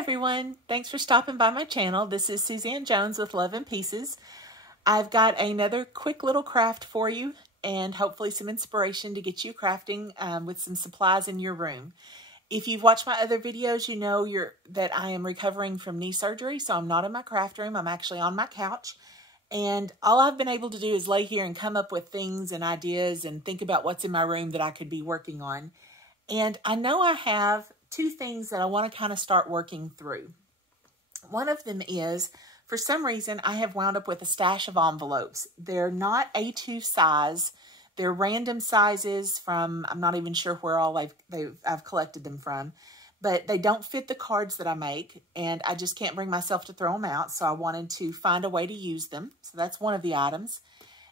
everyone, thanks for stopping by my channel. This is Suzanne Jones with Love and Pieces. I've got another quick little craft for you and hopefully some inspiration to get you crafting with some supplies in your room. If you've watched my other videos, you know that I am recovering from knee surgery, so I'm not in my craft room. I'm actually on my couch. And all I've been able to do is lay here and come up with things and ideas and think about what's in my room that I could be working on. And I know I have two things that I want to kind of start working through. One of them is, for some reason, I have wound up with a stash of envelopes. They're not A2 size. They're random sizes from, I'm not even sure where all I've collected them from, but they don't fit the cards that I make, and I just can't bring myself to throw them out, so I wanted to find a way to use them. So that's one of the items.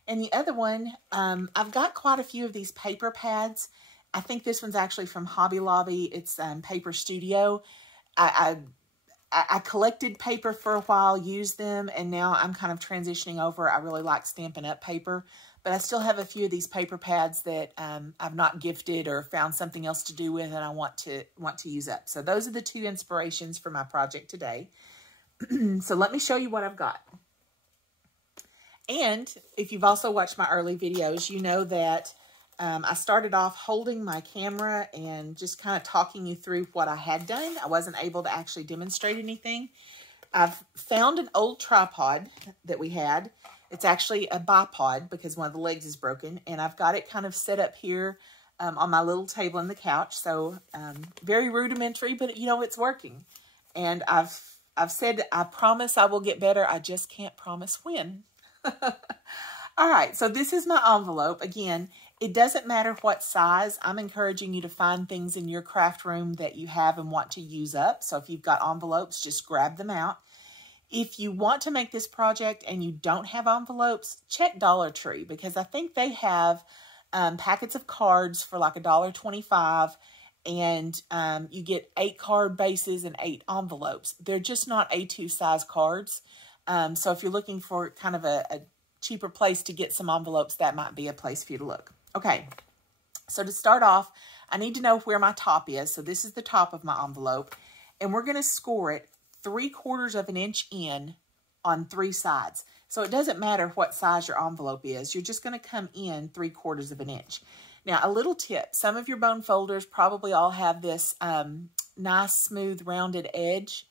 And the other one, I've got quite a few of these paper pads. I think this one's actually from Hobby Lobby. It's Paper Studio. I collected paper for a while, used them, and now I'm kind of transitioning over. I really like Stampin' Up! Paper, but I still have a few of these paper pads that I've not gifted or found something else to do with, and I want to use up. So those are the two inspirations for my project today. So let me show you what I've got. And if you've also watched my early videos, you know that I started off holding my camera and just kind of talking you through what I had done. I wasn't able to actually demonstrate anything. I've found an old tripod that we had. It's actually a bipod because one of the legs is broken, and I've got it kind of set up here on my little table in the couch. So very rudimentary, but you know, it's working. And I've said I promise I will get better. I just can't promise when. All right, so this is my envelope. Again, it doesn't matter what size. I'm encouraging you to find things in your craft room that you have and want to use up. So if you've got envelopes, just grab them out. If you want to make this project and you don't have envelopes, check Dollar Tree, because I think they have packets of cards for like $1.25, and you get 8 card bases and 8 envelopes. They're just not A2 size cards. So if you're looking for kind of a cheaper place to get some envelopes, that might be a place for you to look. Okay, so to start off, I need to know where my top is. So this is the top of my envelope, and we're going to score it 3/4 of an inch in on 3 sides. So it doesn't matter what size your envelope is. You're just going to come in 3/4 of an inch. Now, a little tip. Some of your bone folders probably all have this nice, smooth, rounded edge.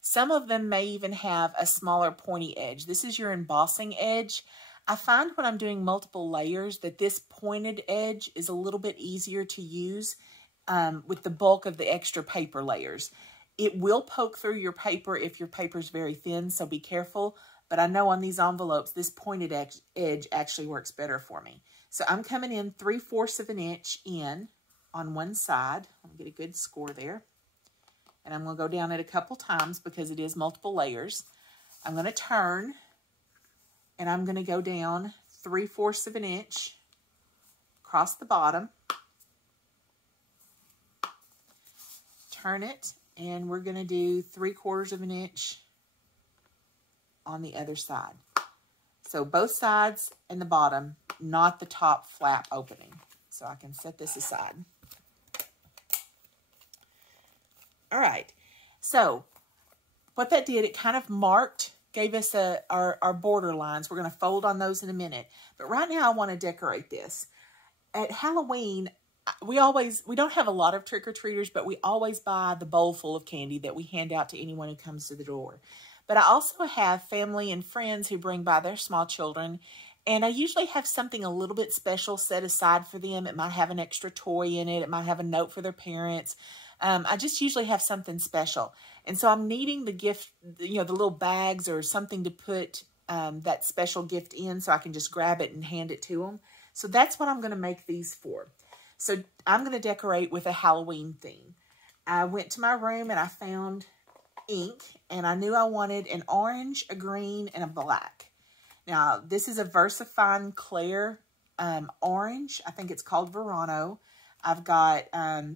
Some of them may even have a smaller pointy edge. This is your embossing edge. I find when I'm doing multiple layers that this pointed edge is a little bit easier to use with the bulk of the extra paper layers. It will poke through your paper if your paper is very thin, so be careful. But I know on these envelopes, this pointed edge actually works better for me. So I'm coming in 3/4 of an inch in on one side. Let me get a good score there. And I'm going to go down it a couple times because it is multiple layers. I'm going to turn, and I'm going to go down 3/4 of an inch across the bottom. Turn it, and we're going to do 3/4 of an inch on the other side. So both sides and the bottom, not the top flap opening. So I can set this aside. All right, so what that did, it kind of marked, gave us our border lines. We're going to fold on those in a minute. But right now I want to decorate this. At Halloween, we don't have a lot of trick-or-treaters, but we always buy the bowl full of candy that we hand out to anyone who comes to the door. But I also have family and friends who bring by their small children, and I usually have something a little bit special set aside for them. It might have an extra toy in it. It might have a note for their parents. I just usually have something special. And so I'm needing the gift, you know, the little bags or something to put that special gift in so I can just grab it and hand it to them. So that's what I'm going to make these for. So I'm going to decorate with a Halloween theme. I went to my room and I found ink, and I knew I wanted an orange, a green, and a black. Now, this is a VersaFine Clair orange. I think it's called Verano. I've got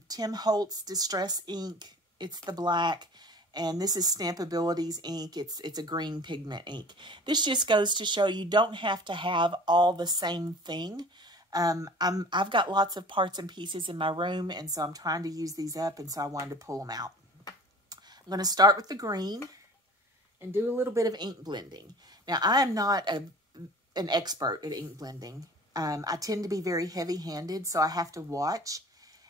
Tim Holtz Distress ink. It's the black. And this is Stampability's ink. It's a green pigment ink. This just goes to show you don't have to have all the same thing. I've got lots of parts and pieces in my room, and so I'm trying to use these up, and so I wanted to pull them out. I'm going to start with the green and do a little bit of ink blending. Now, I am not an expert at ink blending. I tend to be very heavy-handed, so I have to watch.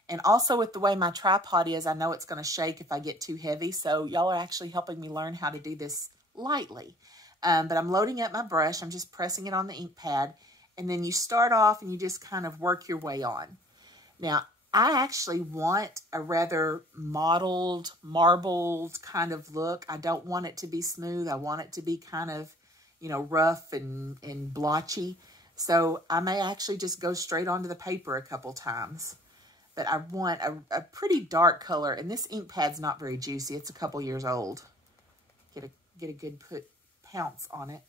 And also with the way my tripod is, I know it's going to shake if I get too heavy. So y'all are actually helping me learn how to do this lightly. But I'm loading up my brush. I'm just pressing it on the ink pad. And then you start off and you just kind of work your way on. Now, I actually want a rather mottled, marbled kind of look. I don't want it to be smooth. I want it to be kind of, you know, rough and blotchy. So I may actually just go straight onto the paper a couple times. But I want a pretty dark color. And this ink pad's not very juicy. It's a couple years old. Get a good pounce on it.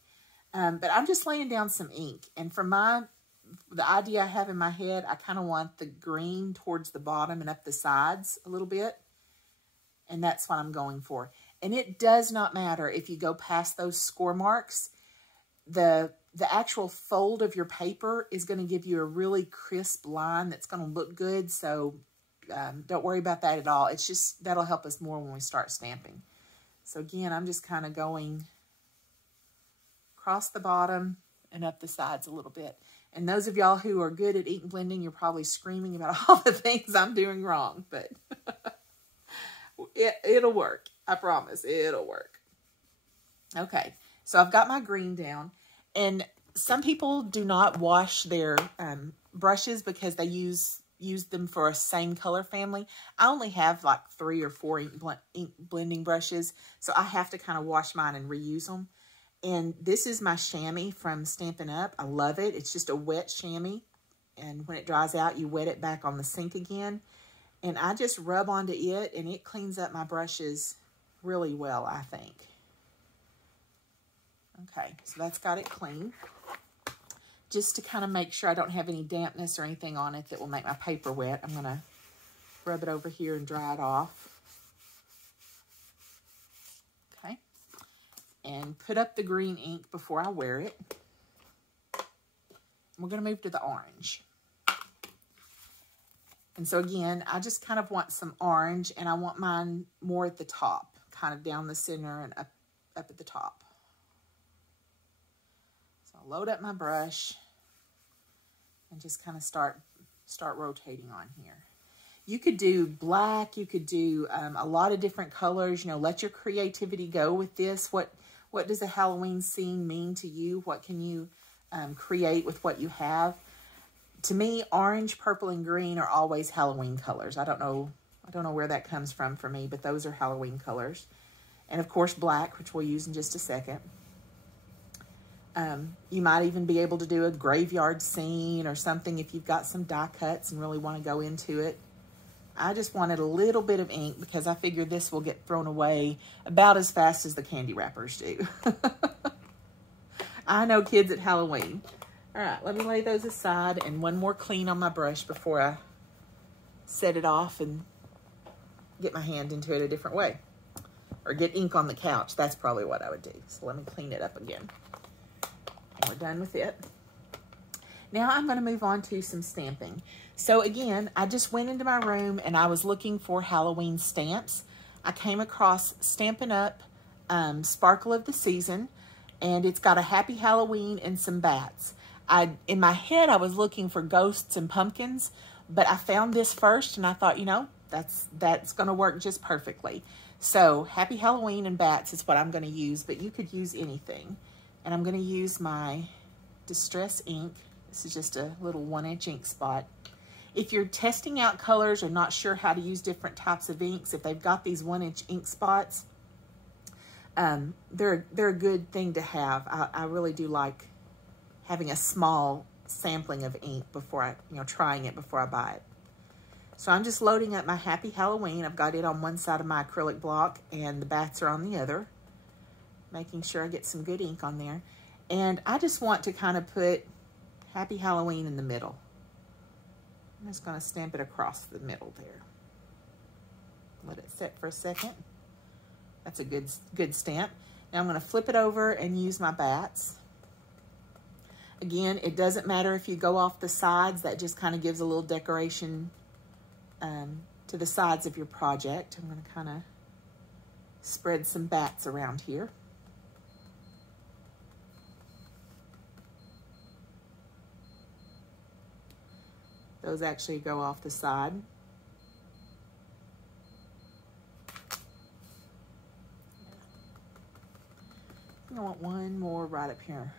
But I'm just laying down some ink. And for the idea I have in my head, I kind of want the green towards the bottom and up the sides a little bit. And that's what I'm going for. And it does not matter if you go past those score marks. The actual fold of your paper is going to give you a really crisp line that's going to look good. So don't worry about that at all. It's just, that'll help us more when we start stamping. So again, I'm just kind of going across the bottom and up the sides a little bit. And those of y'all who are good at ink blending, you're probably screaming about all the things I'm doing wrong, but it'll work. I promise it'll work. Okay, so I've got my green down, and some people do not wash their brushes because they use them for a same color family. I only have like 3 or 4 ink blending brushes, so I have to kind of wash mine and reuse them. And this is my chamois from Stampin' Up. I love it. It's just a wet chamois. And when it dries out, you wet it back on the sink again. And I just rub onto it, and it cleans up my brushes really well, I think. Okay, so that's got it clean. Just to kind of make sure I don't have any dampness or anything on it that will make my paper wet, I'm going to rub it over here and dry it off. Okay. And put up the green ink before I wear it. We're going to move to the orange. And so again, I just kind of want some orange, and I want mine more at the top, kind of down the center and up at the top. So I'll load up my brush and just kind of start rotating on here. You could do black, you could do a lot of different colors, you know, let your creativity go with this. What does a Halloween scene mean to you? What can you create with what you have? To me, orange, purple, and green are always Halloween colors. I don't know where that comes from for me, but those are Halloween colors. And of course, black, which we'll use in just a second. You might even be able to do a graveyard scene or something if you've got some die cuts and really want to go into it. I just wanted a little bit of ink because I figured this will get thrown away about as fast as the candy wrappers do. I know kids at Halloween. All right, let me lay those aside, and one more clean on my brush before I set it off and get my hand into it a different way. Or get ink on the couch. That's probably what I would do. So let me clean it up again. And we're done with it. Now I'm going to move on to some stamping. So again, I just went into my room and I was looking for Halloween stamps. I came across Stampin' Up! Sparkle of the Season, and it's got a Happy Halloween and some bats. In my head, I was looking for ghosts and pumpkins, but I found this first, and I thought, you know, that's going to work just perfectly. So Happy Halloween and bats is what I'm going to use, but you could use anything. And I'm going to use my Distress ink. This is just a little 1-inch ink spot. If you're testing out colors or not sure how to use different types of inks, if they've got these 1-inch ink spots, they're a good thing to have. I really do like having a small sampling of ink before I, trying it before I buy it. So I'm just loading up my Happy Halloween. I've got it on one side of my acrylic block and the bats are on the other, making sure I get some good ink on there. And I just want to kind of put Happy Halloween in the middle. I'm just going to stamp it across the middle there. Let it set for a second. That's a good stamp. Now I'm going to flip it over and use my bats. Again, it doesn't matter if you go off the sides. That just kind of gives a little decoration to the sides of your project. I'm going to kind of Spread some bats around here. Those actually go off the side. I want one more right up here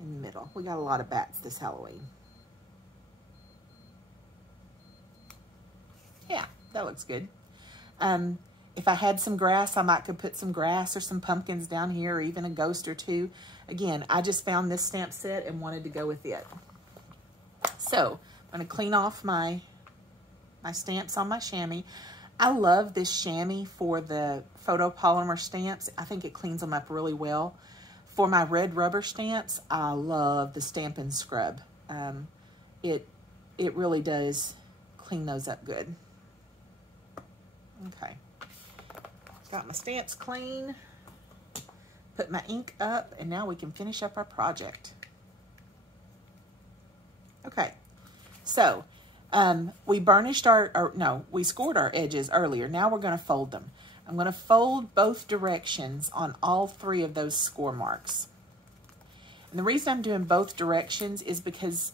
in the middle. We got a lot of bats this Halloween. Yeah, that looks good. If I had some grass, I might could put some grass or some pumpkins down here, or even a ghost or two. Again, I just found this stamp set and wanted to go with it. So I'm going to clean off my stamps on my chamois. I love this chamois for the photopolymer stamps. I think it cleans them up really well. For my red rubber stamps, I love the Stampin' Scrub. It really does clean those up good. Okay. Got my stamps clean. Put my ink up, and now we can finish up our project. Okay. So, we burnished we scored our edges earlier. Now we're going to fold them. I'm going to fold both directions on all 3 of those score marks. And the reason I'm doing both directions is because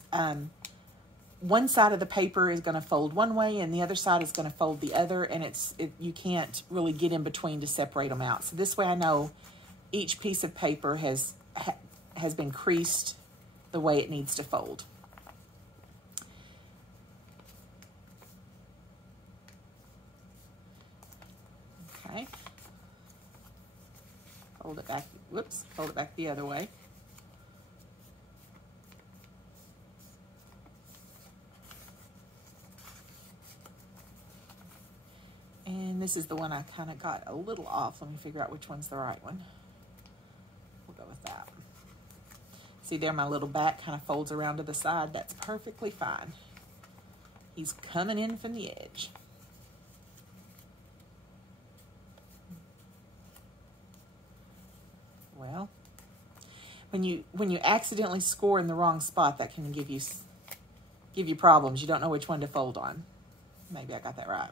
one side of the paper is going to fold one way and the other side is going to fold the other, and you can't really get in between to separate them out. So this way I know each piece of paper has been creased the way it needs to fold. Okay. Fold it back, whoops, fold it back the other way. And this is the one I kind of got a little off. Let me figure out which one's the right one. We'll go with that. See there, my little back kind of folds around to the side. That's perfectly fine. He's coming in from the edge. Well, when you accidentally score in the wrong spot, that can give you problems. You don't know which one to fold on. Maybe I got that right.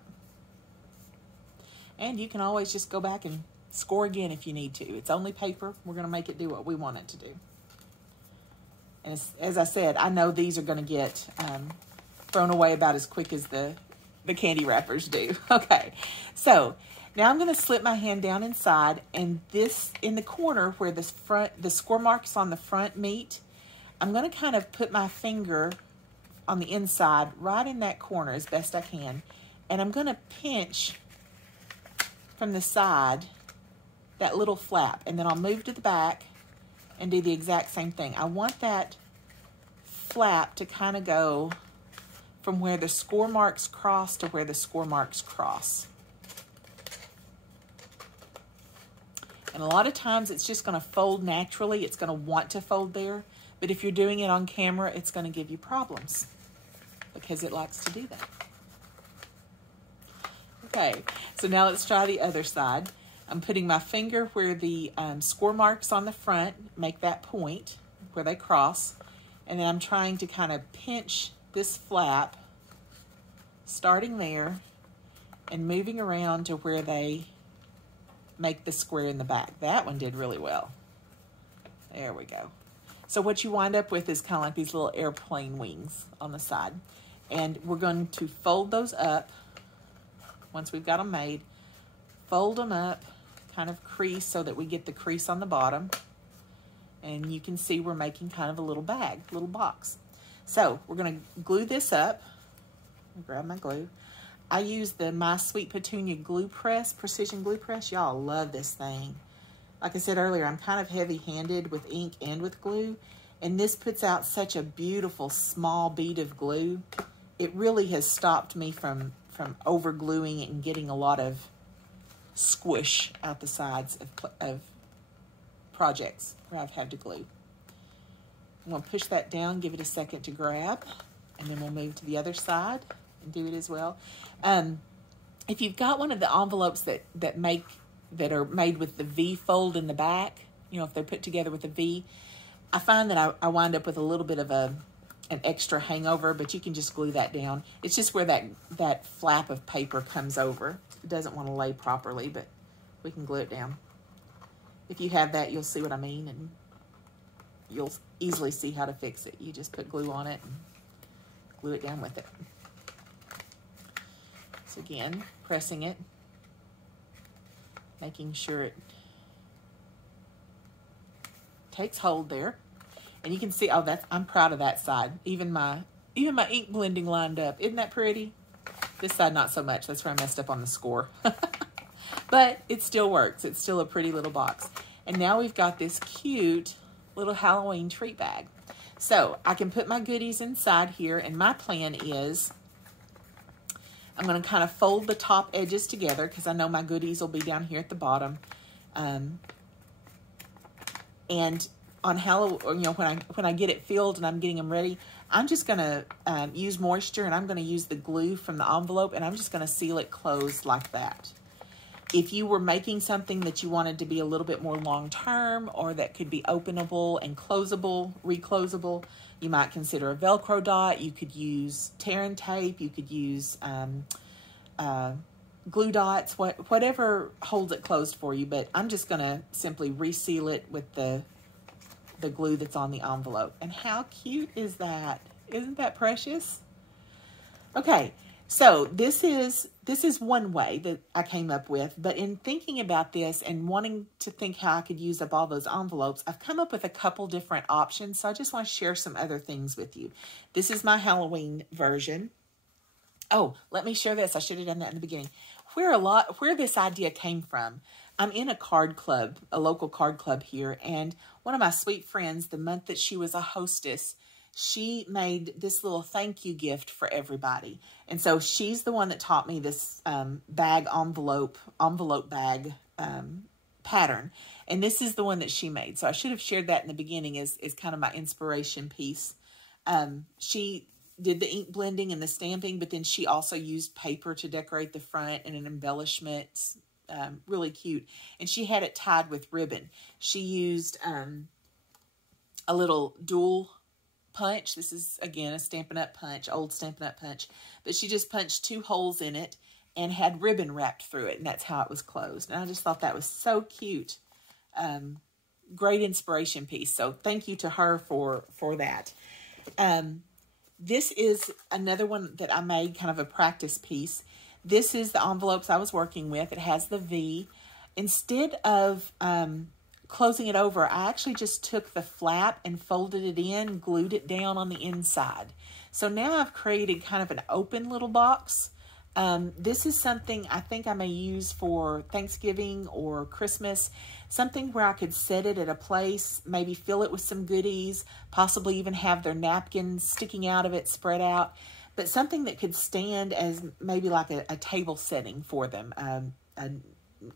And you can always just go back and score again if you need to. It's only paper. We're going to make it do what we want it to do. And as I said, I know these are going to get thrown away about as quick as the candy wrappers do. Okay, so now I'm going to slip my hand down inside, and this in the corner where the score marks on the front meet, I'm going to kind of put my finger on the inside right in that corner as best I can, and I'm going to pinch from the side that little flap, and then I'll move to the back and do the exact same thing. I want that flap to kind of go from where the score marks cross to where the score marks cross. And a lot of times it's just going to fold naturally. It's going to want to fold there. But if you're doing it on camera, it's going to give you problems because it likes to do that. Okay, so now let's try the other side. I'm putting my finger where the score marks on the front make that point where they cross. And then I'm trying to kind of pinch this flap, starting there and moving around to where they make the square in the back. That one did really well. There we go. So what you wind up with is kind of like these little airplane wings on the side. And we're going to fold those up once we've got them made. Fold them up, kind of crease so that we get the crease on the bottom. And you can see we're making kind of a little bag, little box. So we're going to glue this up. Grab my glue. I use the My Sweet Petunia glue press, precision glue press. Y'all love this thing. Like I said earlier, I'm kind of heavy-handed with ink and with glue, and this puts out such a beautiful small bead of glue. It really has stopped me from over gluing and getting a lot of squish out the sides of projects where I've had to glue. I'm going to push that down, give it a second to grab, and then we'll move to the other side and do it as well. If you've got one of the envelopes that are made with the V fold in the back, you know, if they're put together with a V, I find that I wind up with a little bit of a an extra hangover, but you can just glue that down. It's just where that flap of paper comes over. It doesn't want to lay properly, but we can glue it down. If you have that, you'll see what I mean, and you'll easily see how to fix it. You just put glue on it and glue it down with it. So again, pressing it, making sure it takes hold there. And you can see, oh, I'm proud of that side. Even my ink blending lined up. Isn't that pretty? This side, not so much. That's where I messed up on the score. But it still works. It's still a pretty little box. And now we've got this cute little Halloween treat bag. So I can put my goodies inside here, and my plan is I'm going to kind of fold the top edges together because I know my goodies will be down here at the bottom. And on Halloween, you know, when I get it filled and I'm getting them ready, I'm just going to use moisture, and I'm going to use the glue from the envelope, and I'm just going to seal it closed like that. If you were making something that you wanted to be a little bit more long-term, or that could be openable and closable, reclosable, you might consider a Velcro dot. You could use tear and tape. You could use glue dots, whatever holds it closed for you. But I'm just going to simply reseal it with the glue that's on the envelope. And how cute is that? Isn't that precious? Okay. So this is one way that I came up with, but in thinking about this and wanting to think how I could use up all those envelopes, I've come up with a couple different options. So I just want to share some other things with you. This is my Halloween version. Oh, let me share this. I should have done that in the beginning. Where this idea came from. I'm in a card club, a local card club here, and one of my sweet friends, the month that she was a hostess, she made this little thank you gift for everybody. And so she's the one that taught me this envelope bag pattern. And this is the one that she made. So I should have shared that in the beginning as kind of my inspiration piece. She did the ink blending and the stamping, but then she also used paper to decorate the front and an embellishment. Really cute. And she had it tied with ribbon. She used a little dual punch. This is, again, a Stampin' Up! Punch, old Stampin' Up! Punch. But she just punched 2 holes in it and had ribbon wrapped through it, and that's how it was closed. And I just thought that was so cute. Great inspiration piece. So thank you to her for that. This is another one that I made, kind of a practice piece. This is the envelopes I was working with. It has the V. Instead of closing it over, I actually just took the flap and folded it in, glued it down on the inside. So now I've created kind of an open little box. This is something I think I may use for Thanksgiving or Christmas, something where I could set it at a place, maybe fill it with some goodies, possibly even have their napkins sticking out of it, spread out, but something that could stand as maybe like a table setting for them,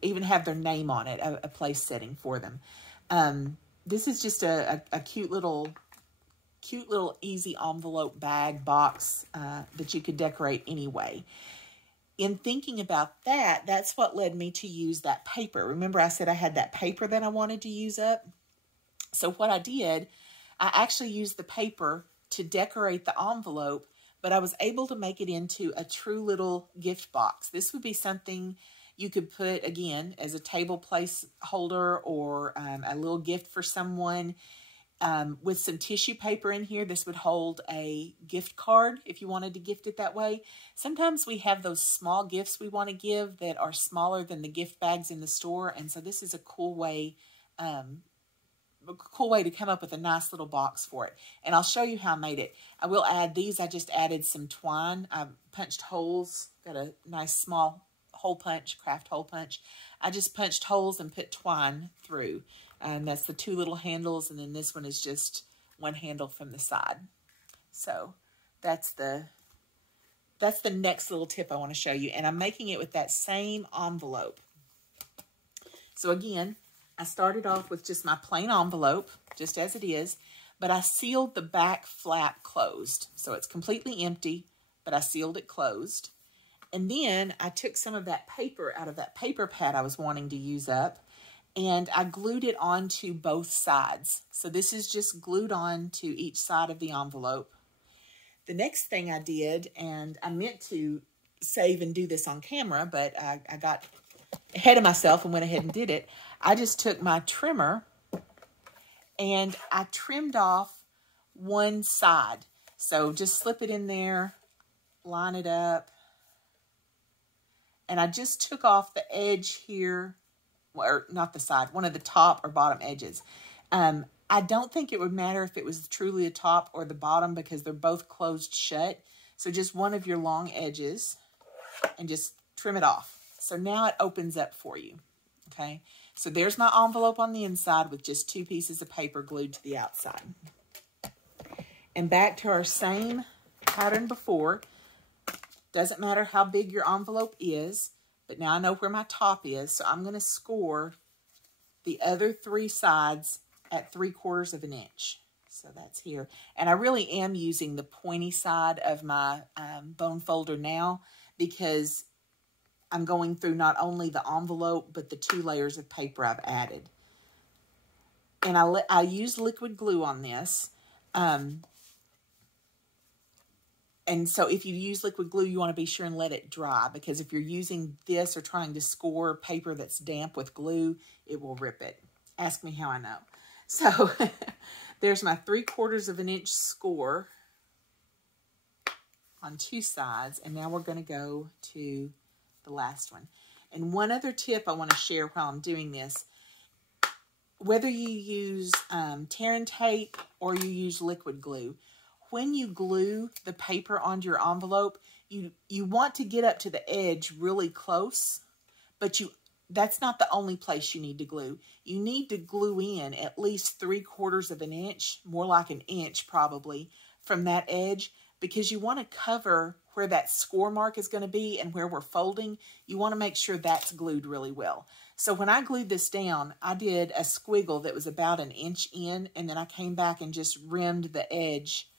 even have their name on it, a place setting for them. This is just a cute little easy envelope bag box that you could decorate anyway. In thinking about that, that's what led me to use that paper. Remember I said I had that paper that I wanted to use up? So what I did, I actually used the paper to decorate the envelope, but I was able to make it into a true little gift box. This would be something you could put, again, as a table placeholder or a little gift for someone. With some tissue paper in here, this would hold a gift card if you wanted to gift it that way. Sometimes we have those small gifts we want to give that are smaller than the gift bags in the store, and so this is a cool way to come up with a nice little box for it. And I'll show you how I made it. I will add these. I just added some twine. I punched holes, got a nice small hole punch, craft hole punch. I just punched holes and put twine through. And that's the 2 little handles, and then this one is just 1 handle from the side. So that's the next little tip I want to show you. And I'm making it with that same envelope. So again, I started off with just my plain envelope, just as it is, but I sealed the back flap closed. So it's completely empty, but I sealed it closed. And then I took some of that paper out of that paper pad I was wanting to use up, and I glued it onto both sides. So this is just glued on to each side of the envelope. the next thing I did, and I meant to save and do this on camera, but I got ahead of myself and went ahead and did it. I just took my trimmer and I trimmed off one side. So just slip it in there, line it up. And I just took off the edge here, or not the side, one of the top or bottom edges. I don't think it would matter if it was truly the top or the bottom because they're both closed shut. So just one of your long edges and just trim it off. So now it opens up for you, okay? So there's my envelope on the inside with just 2 pieces of paper glued to the outside. And back to our same pattern before. Doesn't matter how big your envelope is, but now I know where my top is, so I'm going to score the other 3 sides at 3/4 of an inch. So that's here. And I really am using the pointy side of my bone folder now because I'm going through not only the envelope, but the 2 layers of paper I've added. And I use liquid glue on this. And so if you use liquid glue, you want to be sure and let it dry, because if you're using this or trying to score paper that's damp with glue, it will rip it. Ask me how I know. So there's my 3/4 of an inch score on 2 sides. And now we're going to go to the last one. And one other tip I want to share while I'm doing this, whether you use tear and tape or you use liquid glue, when you glue the paper onto your envelope, you want to get up to the edge really close, but that's not the only place you need to glue. You need to glue in at least 3/4 of an inch, more like an inch probably, from that edge, because you want to cover where that score mark is going to be and where we're folding. You want to make sure that's glued really well. So when I glued this down, I did a squiggle that was about an inch in, and then I came back and just rimmed the edge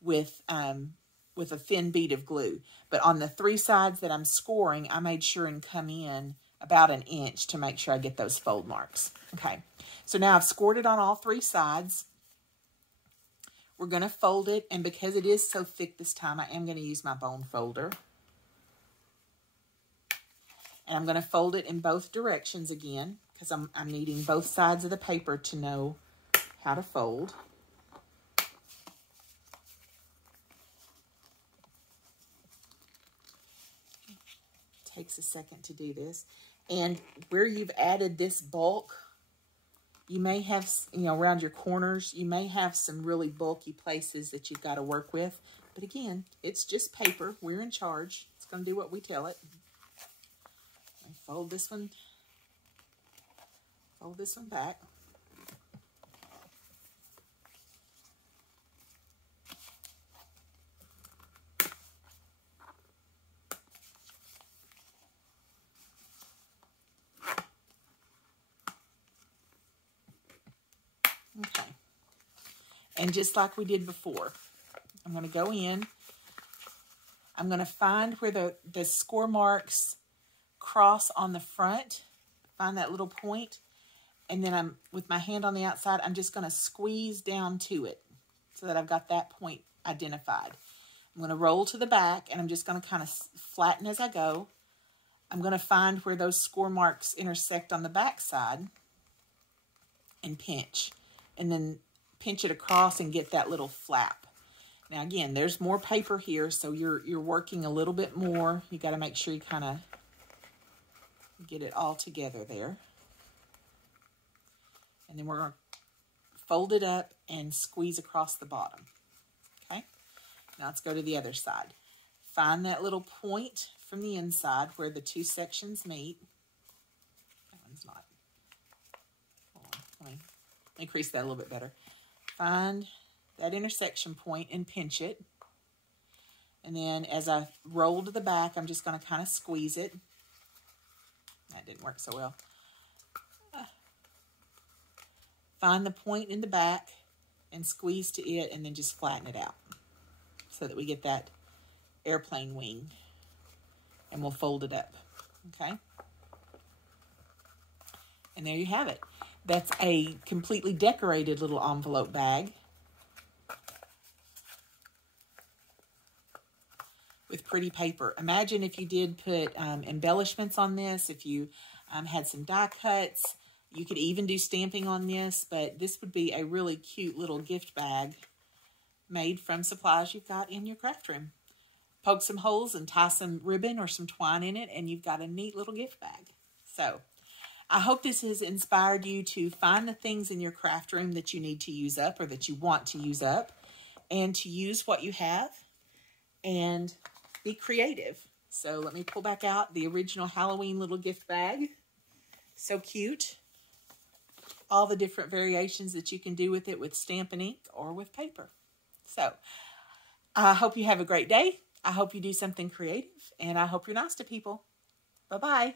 with a thin bead of glue. But on the 3 sides that I'm scoring, I made sure and come in about an inch to make sure I get those fold marks. Okay, so now I've scored it on all 3 sides. We're going to fold it, and because it is so thick this time, I am going to use my bone folder. And I'm going to fold it in both directions again, because I'm needing both sides of the paper to know how to fold. Takes a second to do this. And where you've added this bulk, you may have, around your corners, you may have some really bulky places that you've got to work with. But again, it's just paper. We're in charge. It's going to do what we tell it. And fold this one back. Okay, and just like we did before, I'm going to go in, I'm going to find where the score marks cross on the front, find that little point, and then with my hand on the outside, I'm just going to squeeze down to it so that I've got that point identified. I'm going to roll to the back, and I'm just going to kind of flatten as I go. I'm going to find where those score marks intersect on the back side and pinch. And then pinch it across and get that little flap. Now again, there's more paper here, so you're working a little bit more. You got to make sure you kind of get it all together there. And then we're going to fold it up and squeeze across the bottom. Okay? Now let's go to the other side. Find that little point from the inside where the 2 sections meet. That one's not. Hold on. Let me crease that a little bit better. Find that intersection point and pinch it. And then as I roll to the back, I'm just going to kind of squeeze it. That didn't work so well. Find the point in the back and squeeze to it, and then just flatten it out so that we get that airplane wing. And we'll fold it up. Okay? And there you have it. That's a completely decorated little envelope bag. pretty paper. Imagine if you did put embellishments on this, if you had some die cuts. You could even do stamping on this, but this would be a really cute little gift bag made from supplies you've got in your craft room. Poke some holes and tie some ribbon or some twine in it, and you've got a neat little gift bag. So I hope this has inspired you to find the things in your craft room that you need to use up or that you want to use up, and to use what you have and be creative. So let me pull back out the original Halloween little gift bag. So cute. All the different variations that you can do with it with Stampin' Ink or with paper. So I hope you have a great day. I hope you do something creative, and I hope you're nice to people. Bye-bye.